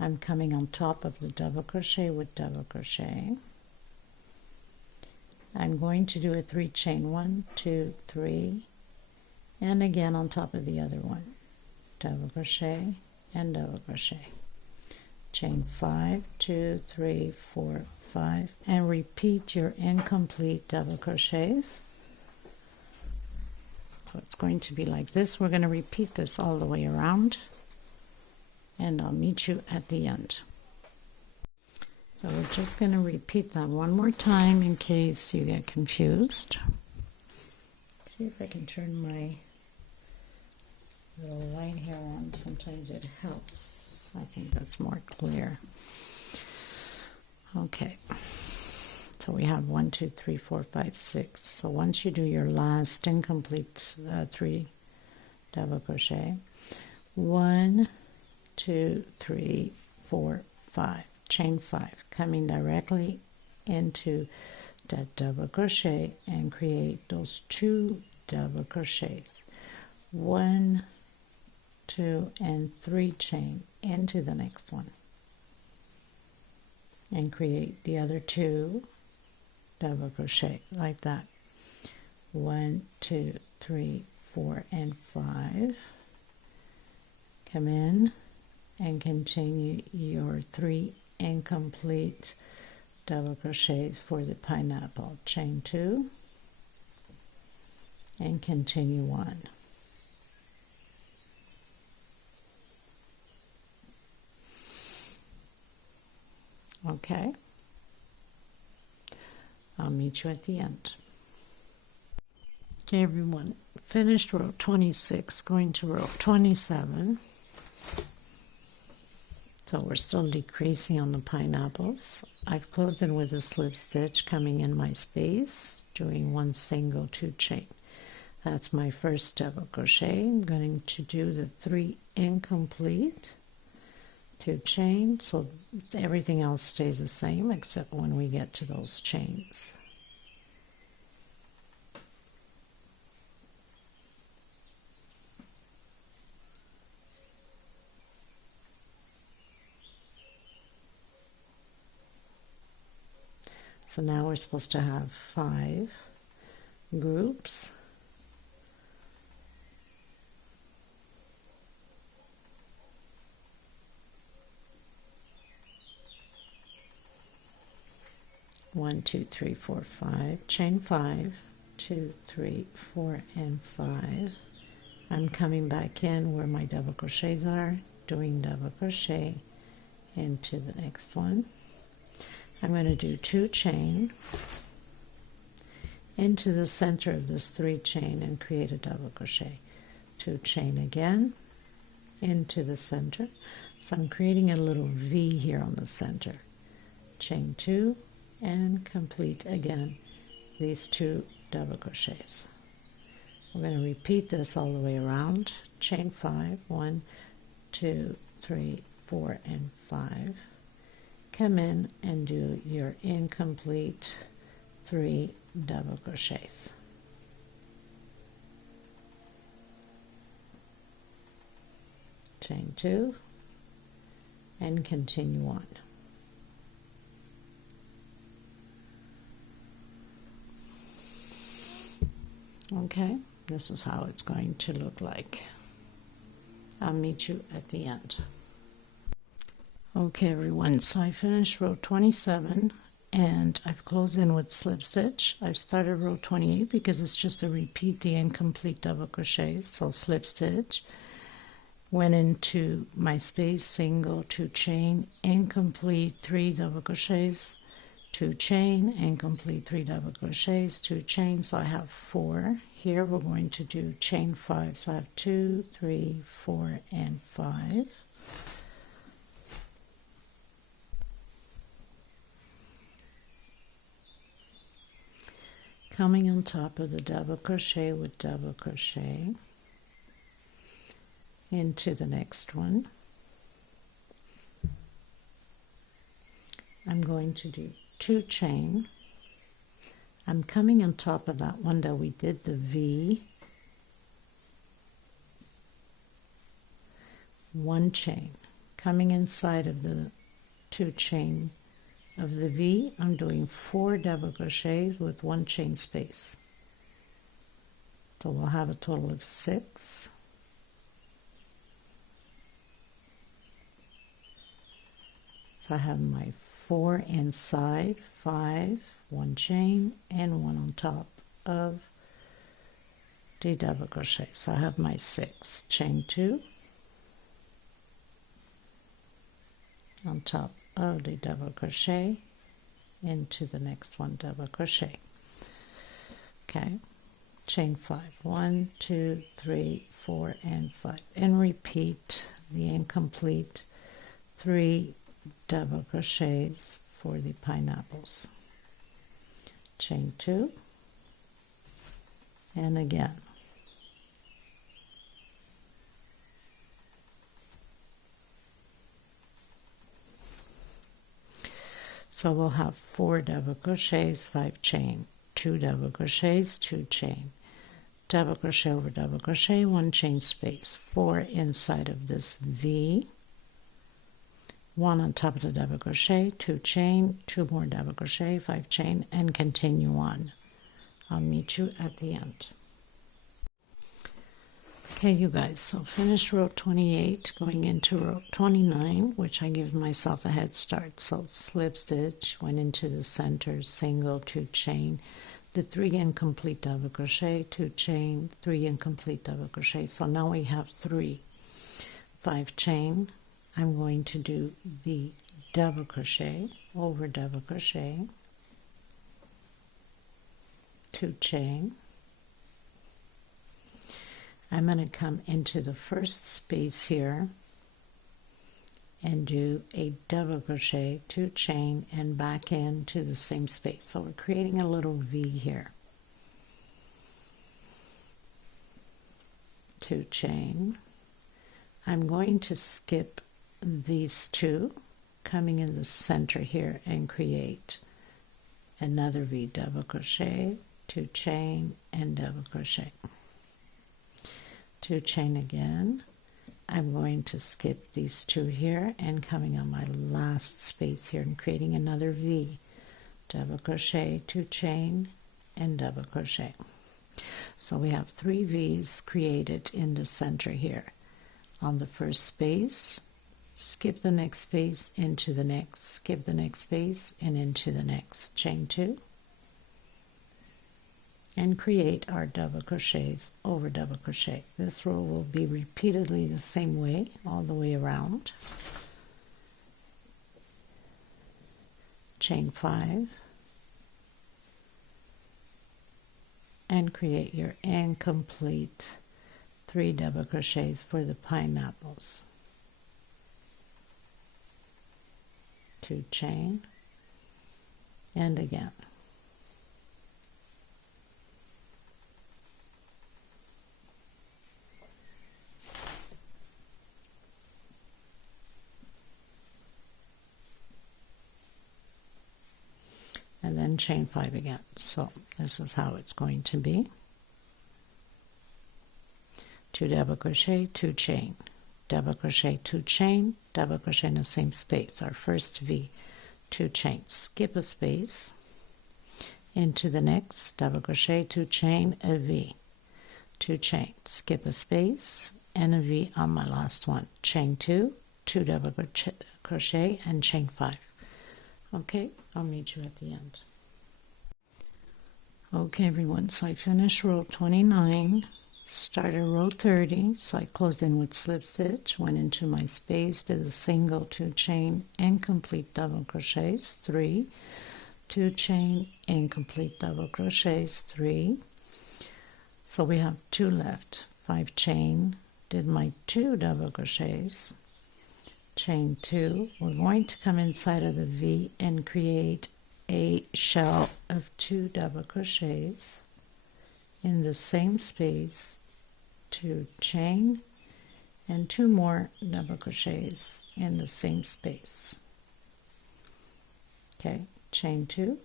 I'm coming on top of the double crochet with double crochet. I'm going to do a 3 chain, 1, 2, 3, and again on top of the other one, double crochet and double crochet, chain 5, 2, 3, 4, 5, and repeat your incomplete double crochets. So it's going to be like this. We're going to repeat this all the way around, and I'll meet you at the end. So we're just going to repeat that one more time in case you get confused. See if I can turn my little line here on. Sometimes it helps. I think that's more clear. Okay, so we have 1, 2, 3, 4, 5, 6. So once you do your last incomplete 3 double crochet, 1, 2, 3, 4, 5, chain 5, coming directly into that double crochet and create those 2 double crochets. 1, 2, and 3 chain into the next one and create the other 2 double crochet like that. 1, 2, 3, 4, and 5. Come in and continue your 3 incomplete double crochets for the pineapple. Chain 2 and continue on. Okay, I'll meet you at the end. Okay, everyone, finished row 26, going to row 27. So we're still decreasing on the pineapples. I've closed in with a slip stitch, coming in my space, doing 1 single 2 chain. That's my first double crochet. I'm going to do the 3 incomplete 2 chain, so everything else stays the same except when we get to those chains. So now we're supposed to have 5 groups. One, 2, 3, 4, 5. Chain 5, 2, 3, 4, and 5. I'm coming back in where my double crochets are, doing double crochet into the next one. I'm going to do 2 chain into the center of this 3 chain and create a double crochet. 2 chain again into the center. So I'm creating a little V here on the center. Chain 2 and complete again these 2 double crochets. We're going to repeat this all the way around. Chain 5, 1, 2, 3, 4, and 5. Come in and do your incomplete 3 double crochets. Chain 2 and continue on. Okay, this is how it's going to look like. I'll meet you at the end. Okay, everyone, so I finished row 27 and I've closed in with slip stitch. I've started row 28 because it's just to repeat the incomplete double crochet. So slip stitch, went into my space, single, 2 chain, incomplete 3 double crochets, 2 chain, incomplete 3 double crochets, 2 chain, so I have 4. Here we're going to do chain 5, so I have 2, 3, 4, and 5. Coming on top of the double crochet with double crochet into the next one. I'm going to do 2 chain. I'm coming on top of that one that we did the V, 1 chain. Coming inside of the 2 chain of the V, I'm doing 4 double crochets with 1 chain space. So we'll have a total of 6. So I have my 4 inside, 5, 1 chain, and 1 on top of the double crochet. So I have my 6. Chain 2 on top of the double crochet into the next one, double crochet. Okay, chain 5, 1, 2, 3, 4, and 5, and repeat the incomplete 3 double crochets for the pineapples. Chain 2, and again. So we'll have 4 double crochets, 5 chain, 2 double crochets, 2 chain, double crochet over double crochet, 1 chain space, 4 inside of this V, 1 on top of the double crochet, 2 chain, 2 more double crochet, 5 chain, and continue on. I'll meet you at the end. Okay, you guys, so finished row 28, going into row 29, which I give myself a head start. So slip stitch, went into the center, single, 2 chain, the 3 incomplete double crochet, 2 chain, 3 incomplete double crochet. So now we have 3, 5 chain. I'm going to do the double crochet over double crochet, 2 chain. I'm going to come into the first space here and do a double crochet, 2 chain, and back into the same space. So we're creating a little V here. 2 chain. I'm going to skip these 2, coming in the center here, and create another V, double crochet, 2 chain, and double crochet. 2 chain again. I'm going to skip these 2 here and coming on my last space here and creating another V, double crochet, 2 chain, and double crochet. So we have 3 V's created in the center here. On the first space, skip the next space, into the next, skip the next space, and into the next. Chain 2. And create our double crochets over double crochet. This row will be repeatedly the same way all the way around. Chain 5 and create your incomplete 3 double crochets for the pineapples. 2 chain, and again. And then chain 5 again. So this is how it's going to be. 2 double crochet, 2 chain, double crochet, 2 chain, double crochet in the same space. Our first V, 2 chain, skip a space, into the next, double crochet, 2 chain, a V, 2 chain, skip a space, and a V on my last one. Chain 2, 2 double crochet, and chain 5. Okay, I'll meet you at the end. Okay, everyone, so I finished row 29, started row 30, so I closed in with slip stitch, went into my space, did a single, 2 chain, incomplete double crochets, 3, 2 chain, incomplete double crochets, 3. So we have 2 left, 5 chain, did my 2 double crochets, chain 2. We're going to come inside of the V and create a shell of 2 double crochets in the same space, 2 chain, and 2 more double crochets in the same space. Okay, chain 2,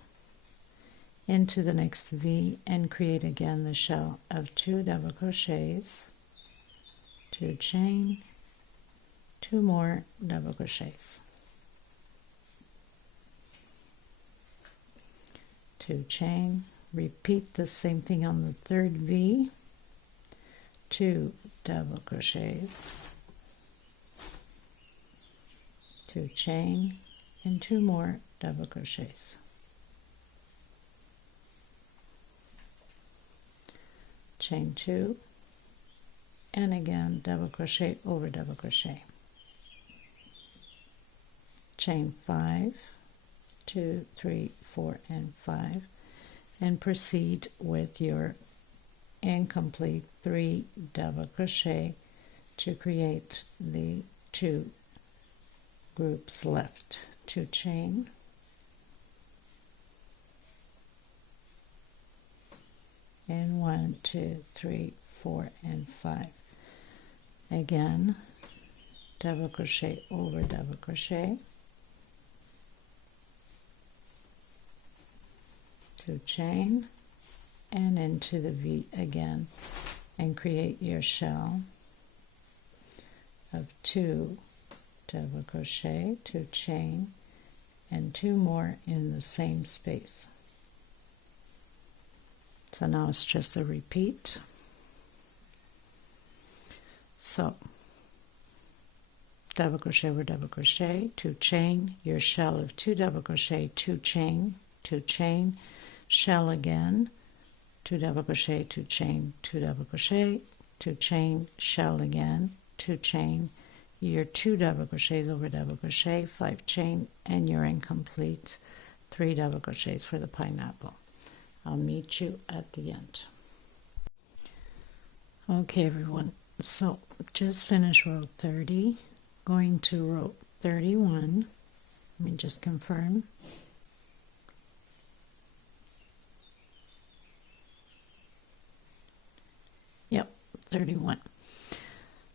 into the next V and create again the shell of 2 double crochets, 2 chain, 2 more double crochets, 2 chain, repeat the same thing on the third V, 2 double crochets, 2 chain, and 2 more double crochets. Chain 2, and again double crochet over double crochet. Chain 5, 2, 3, 4, and 5, and proceed with your incomplete 3 double crochet to create the 2 groups left. 2 chain, and 1, 2, 3, 4, and 5. Again, double crochet over double crochet, 2 chain, and into the V again, and create your shell of 2 double crochet, 2 chain, and 2 more in the same space. So now it's just a repeat. So double crochet over double crochet, 2 chain, your shell of 2 double crochet, 2 chain, 2 chain, shell again, 2 double crochet, 2 chain, 2 double crochet, 2 chain, shell again, 2 chain, your 2 double crochets over double crochet, 5 chain, and your incomplete 3 double crochets for the pineapple. I'll meet you at the end. Okay everyone, so just finished row 30, going to row 31. Let me just confirm. Yep, 31.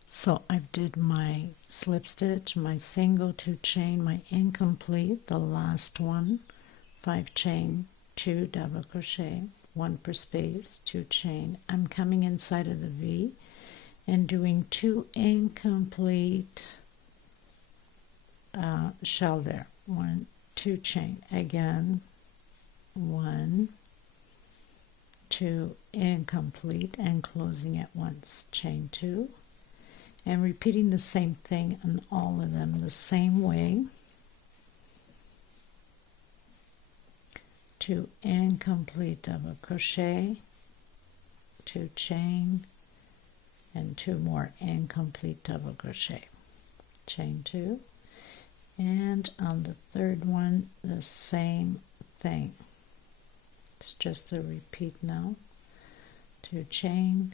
So I did my slip stitch, my single, 2 chain, my incomplete, the last one, 5 chain, 2 double crochet, 1 per space, 2 chain. I'm coming inside of the V and doing 2 incomplete shell there. 1, 2 chain again, 1, 2 incomplete, and closing at once, chain 2, and repeating the same thing on all of them the same way. 2 incomplete double crochet, 2 chain, and 2 more incomplete double crochet, chain 2, and on the third one the same thing. It's just a repeat now. 2 chain,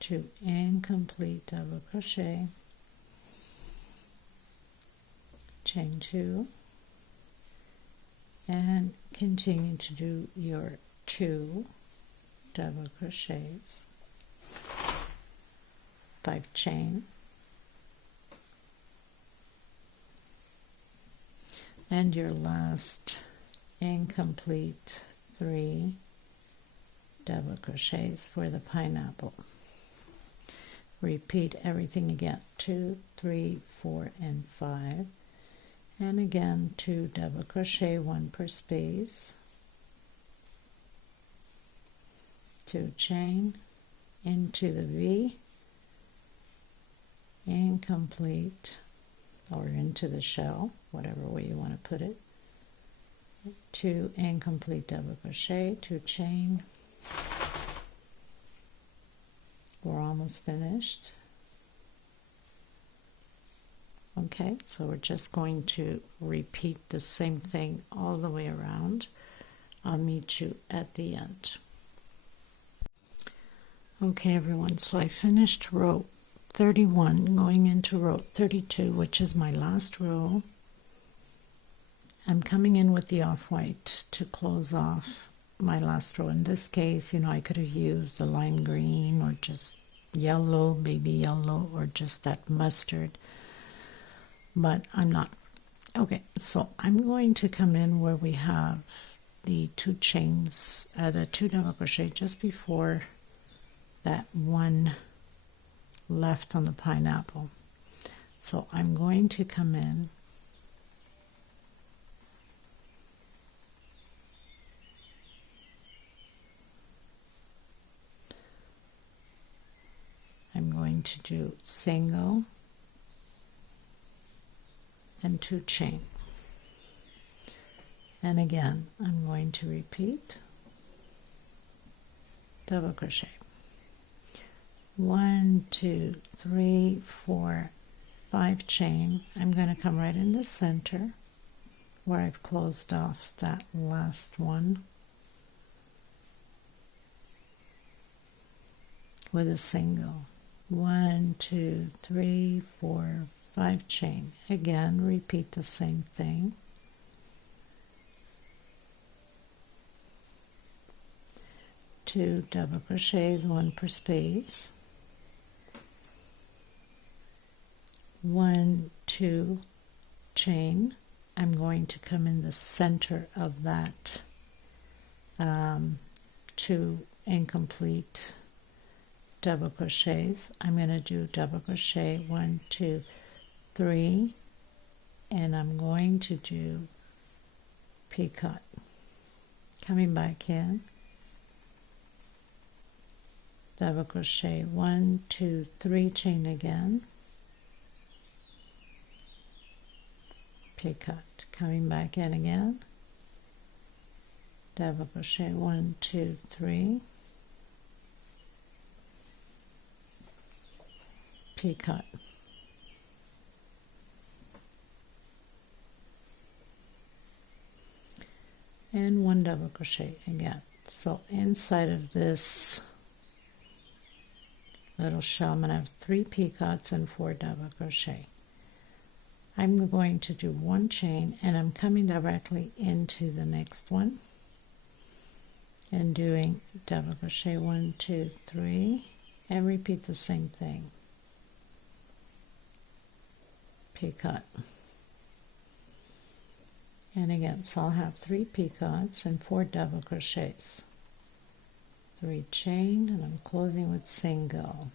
2 incomplete double crochet, chain 2, and continue to do your 2 double crochets, 5 chain, and your last incomplete 3 double crochets for the pineapple. Repeat everything again, 2, 3, 4, and 5, and again 2 double crochet, 1 per space, 2 chain, into the V, incomplete, or into the shell, whatever way you want to put it, 2 incomplete double crochet, 2 chain. We're almost finished. Okay, so we're just going to repeat the same thing all the way around. I'll meet you at the end. Okay everyone, so I finished row 31, going into row 32, which is my last row. I'm coming in with the off-white to close off my last row. In this case, you know, I could have used the lime green or just yellow, baby yellow, or just that mustard, but I'm not. Okay, so I'm going to come in where we have the 2 chains at a 2 double crochet just before that one left on the pineapple. So I'm going to come in I'm going to do single and 2 chain, and again I'm going to repeat double crochet, 1, 2, 3, 4, 5 chain. I'm going to come right in the center where I've closed off that last one with a single, 1, 2, 3, 4, 5 chain. Again, repeat the same thing. 2 double crochets, 1 per space, 1, 2 chain. I'm going to come in the center of that 2 incomplete double crochets. I'm going to do double crochet 1, 2, 3, and I'm going to do picot. Coming back in, double crochet 1, 2, 3, chain again, picot. Coming back in again, double crochet 1, 2, 3, picot. And 1 double crochet again. So inside of this little shell, I'm going to have 3 picots and 4 double crochet. I'm going to do 1 chain, and I'm coming directly into the next one and doing double crochet 1, 2, 3, and repeat the same thing. Picot. And again, so I'll have 3 picots and 4 double crochets. 3 chain, and I'm closing with single.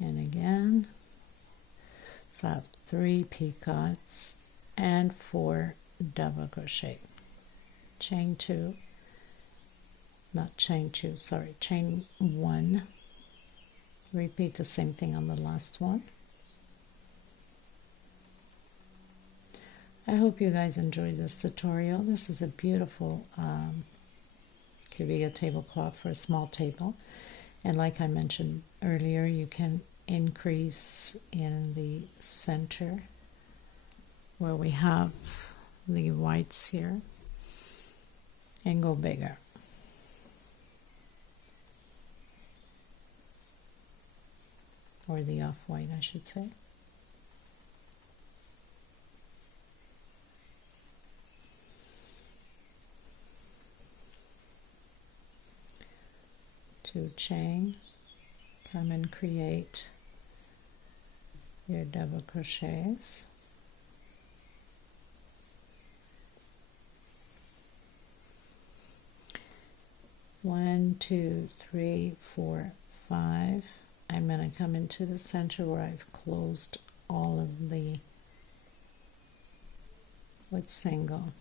And again, so I have 3 picots and 4 double crochet. Chain 2, not chain 2, sorry, chain 1. Repeat the same thing on the last one. I hope you guys enjoyed this tutorial. This is a beautiful Kavita tablecloth for a small table. And like I mentioned earlier, you can increase in the center where we have the whites here and go bigger. Or the off-white, I should say. Two chain, come and create your double crochets. One, two, three, four, 5. I'm going to come into the center where I've closed all of the with single.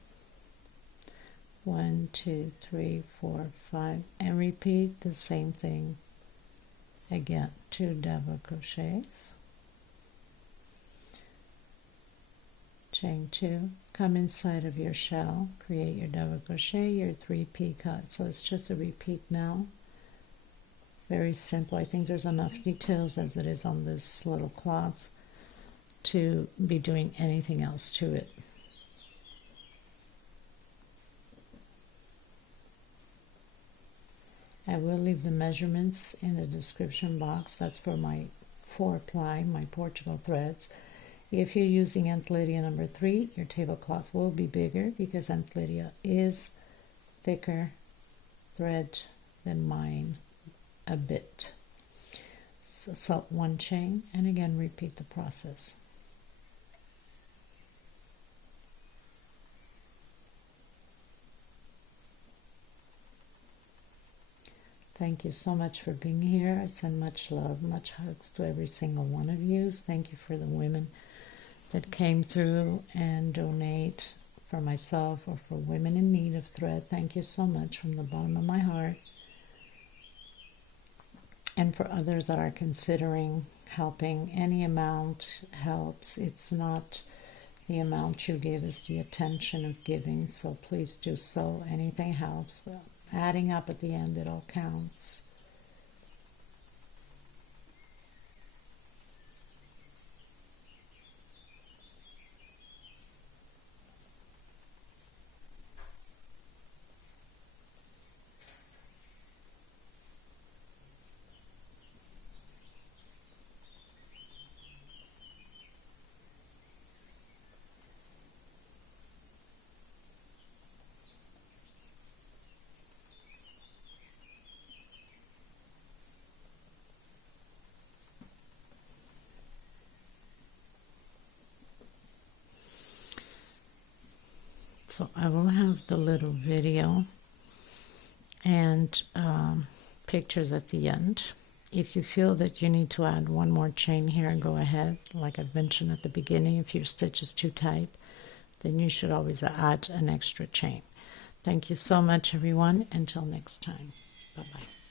1, 2, 3, 4, 5, and repeat the same thing again. 2 double crochets, chain 2, come inside of your shell, create your double crochet, your 3 picots. So it's just a repeat now. Very simple. I think there's enough details as it is on this little cloth to be doing anything else to it. I will leave the measurements in the description box. That's for my 4-ply, my Portugal threads. If you're using Aunt Lydia number 3, your tablecloth will be bigger because Aunt Lydia is thicker thread than mine a bit. So 1 chain, and again repeat the process. Thank you so much for being here. I send much love, much hugs to every single one of you. Thank you for the women that came through and donate for myself or for women in need of thread. Thank you so much from the bottom of my heart. And for others that are considering helping, any amount helps. It's not the amount you give, it's the attention of giving. So please do so. Anything helps. But adding up at the end, it all counts. So I will have the little video and pictures at the end. If you feel that you need to add one more chain here, go ahead. Like I mentioned at the beginning, if your stitch is too tight, then you should always add an extra chain. Thank you so much, everyone. Until next time. Bye-bye.